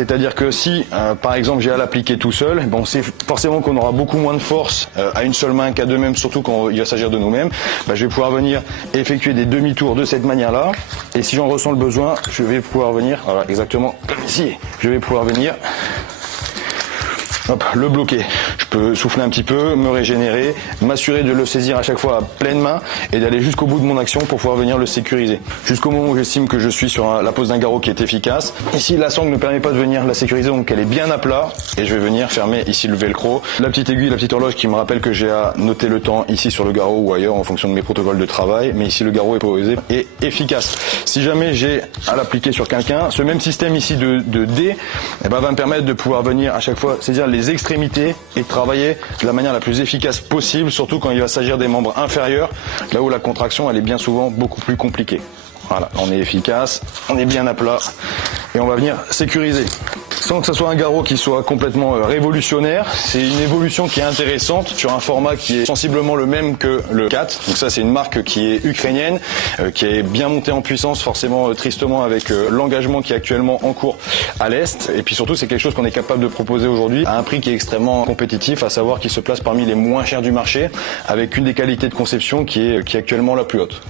C'est-à-dire que si, par exemple, j'ai à l'appliquer tout seul, bon, c'est forcément qu'on aura beaucoup moins de force à une seule main qu'à deux mêmes, surtout quand il va s'agir de nous-mêmes. Je vais pouvoir venir effectuer des demi-tours de cette manière-là. Et si j'en ressens le besoin, je vais pouvoir venir, voilà, exactement comme ici, je vais pouvoir venir le bloquer. Je peux souffler un petit peu, me régénérer, m'assurer de le saisir à chaque fois à pleine main et d'aller jusqu'au bout de mon action pour pouvoir venir le sécuriser. Jusqu'au moment où j'estime que je suis sur la pose d'un garrot qui est efficace. Ici, la sangle ne permet pas de venir la sécuriser, donc elle est bien à plat et je vais venir fermer ici le velcro. La petite aiguille, la petite horloge qui me rappelle que j'ai à noter le temps ici sur le garrot ou ailleurs en fonction de mes protocoles de travail. Mais ici, le garrot est posé et efficace. Si jamais j'ai à l'appliquer sur quelqu'un, ce même système ici de dés va me permettre de pouvoir venir à chaque fois saisir les extrémités et travailler de la manière la plus efficace possible, surtout quand il va s'agir des membres inférieurs, là où la contraction elle est bien souvent beaucoup plus compliquée. Voilà, on est efficace, on est bien à plat et on va venir sécuriser. Sans que ce soit un garrot qui soit complètement révolutionnaire, c'est une évolution qui est intéressante sur un format qui est sensiblement le même que le 4. Donc ça c'est une marque qui est ukrainienne, qui est bien montée en puissance forcément tristement avec l'engagement qui est actuellement en cours à l'Est. Et puis surtout c'est quelque chose qu'on est capable de proposer aujourd'hui à un prix qui est extrêmement compétitif, à savoir qu'il se place parmi les moins chers du marché avec une des qualités de conception qui est actuellement la plus haute.